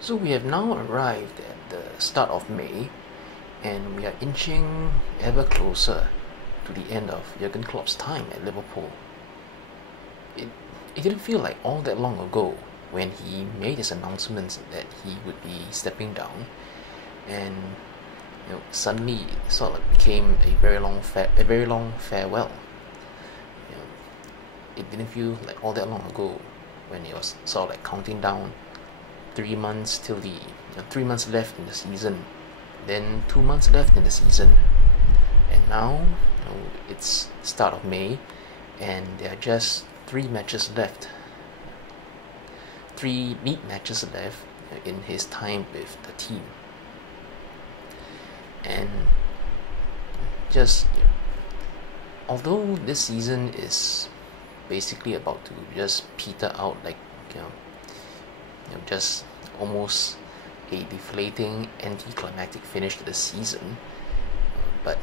So we have now arrived at the start of May, and we are inching ever closer to the end of Jurgen Klopp's time at Liverpool. It, it didn't feel like all that long ago when he made his announcements that he would be stepping down, and suddenly it sort of became a very long farewell. It didn't feel like all that long ago when it was sort of like counting down 3 months till the 3 months left in the season, then 2 months left in the season, and now it's start of May, and there are just three league matches left in his time with the team, and just although this season is basically about to just peter out, like just almost a deflating anticlimactic finish to the season. But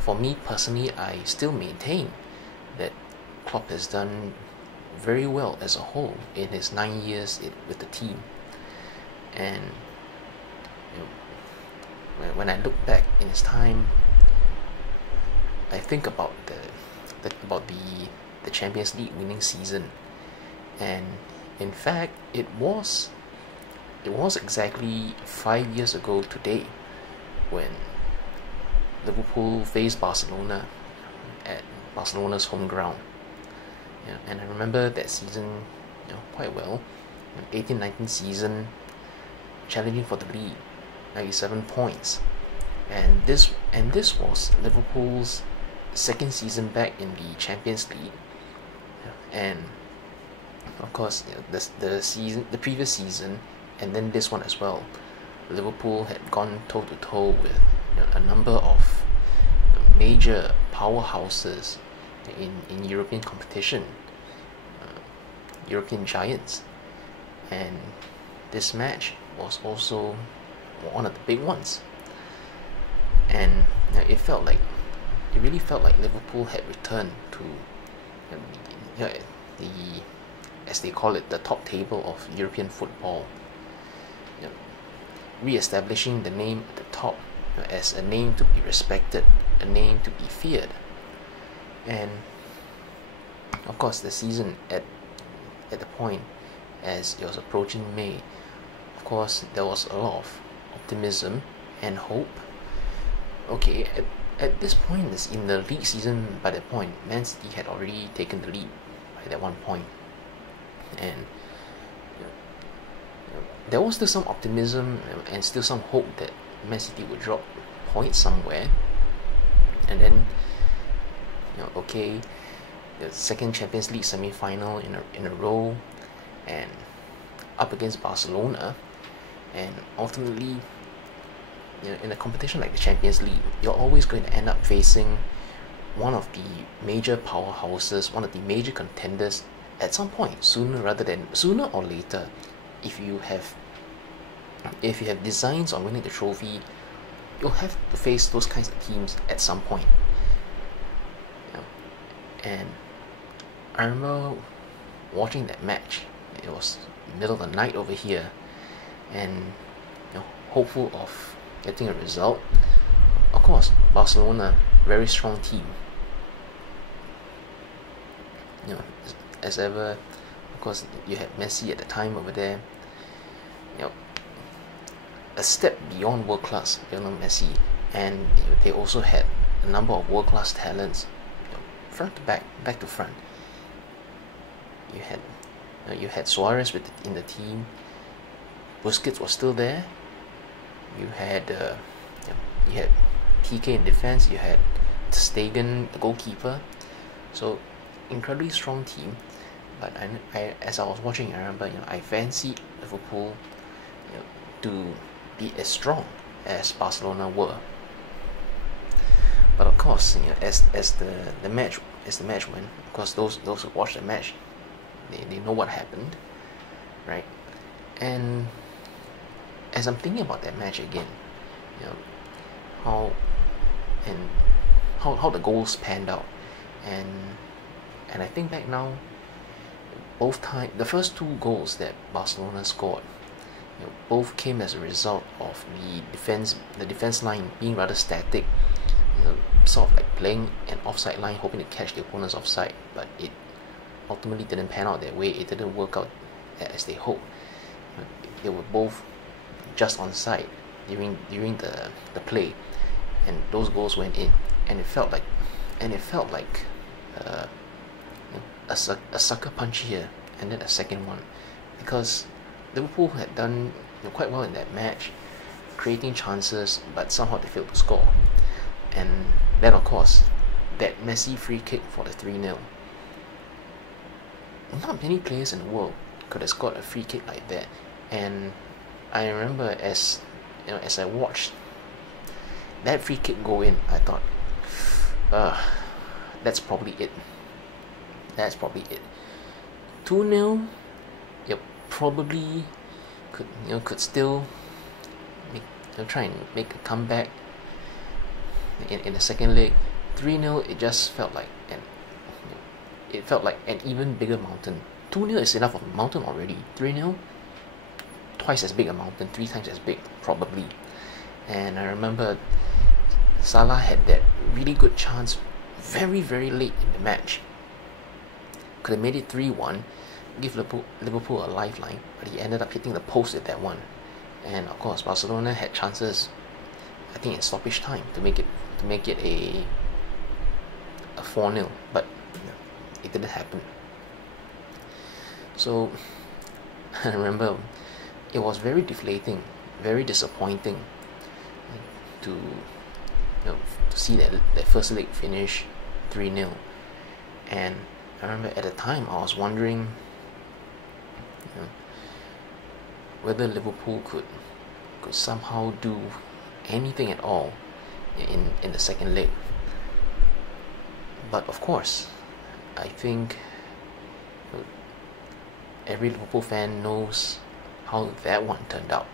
for me personally, I still maintain that Klopp has done very well as a whole in his 9 years with the team. And when I look back in his time, I think about the Champions League winning season, and in fact it was exactly 5 years ago today when Liverpool faced Barcelona at Barcelona's home ground. And I remember that season quite well. 18-19 season, challenging for the lead, 97 points, and this was Liverpool's second season back in the Champions League. And of course, the previous season, and then this one as well, Liverpool had gone toe to toe with a number of major powerhouses in European competition, European giants, and this match was also one of the big ones. And it really felt like Liverpool had returned to the, as they call it, the top table of European football, re-establishing the name at the top as a name to be respected, a name to be feared. And of course, the season at the point as it was approaching May, of course there was a lot of optimism and hope. Okay, at this point in the league season, by that point, Man City had already taken the lead by that one point, and there was still some optimism and still some hope that Man City would drop points somewhere. And then okay, the second Champions League semi-final in a row, and up against Barcelona, and ultimately in a competition like the Champions League, you're always going to end up facing one of the major powerhouses, one of the major contenders at some point, sooner or later. If you have designs on winning the trophy, you'll have to face those kinds of teams at some point. And I remember watching that match. It was middle of the night over here, and hopeful of getting a result. Of course, Barcelona, very strong team. As ever, of course, you had Messi at the time over there. A step beyond world class, Messi, and they also had a number of world class talents, front to back to front. You had Suarez in the team. Busquets was still there. You had PK in defense. You had Ter Stegen, the goalkeeper. So incredibly strong team. But as I was watching, I remember I fancied Liverpool to be as strong as Barcelona were. But of course, as the match went, of course those who watched the match, they know what happened, right? And as I'm thinking about that match again, how the goals panned out, and I think back now, the first two goals that Barcelona scored, both came as a result of the defense line being rather static, sort of like playing an offside line, hoping to catch the opponent's offside, but it ultimately didn't pan out that way. It didn't work out as they hoped. They were both just onside during the play, and those goals went in, and it felt like a sucker punch here and then a second one, because Liverpool had done quite well in that match, creating chances, but somehow they failed to score. And then of course that messy free kick for the 3-0. Not many players in the world could have scored a free kick like that. And I remember as I watched that free kick go in, I thought, that's probably it. 2-0, you probably could still try and make a comeback in the second leg. 3-0, it just felt like an even bigger mountain. 2-0 is enough of a mountain already. 3-0, twice as big a mountain, 3 times as big probably. And I remember Salah had that really good chance very, very late in the match. Could have made it 3-1, give Liverpool a lifeline, but he ended up hitting the post at that one. And of course Barcelona had chances, I think in stoppage time, to make it a 4-0, but it didn't happen. So I remember it was very deflating, very disappointing to see that first leg finish 3-0. And I remember at the time I was wondering whether Liverpool could somehow do anything at all in the second leg. But of course, I think every Liverpool fan knows how that one turned out.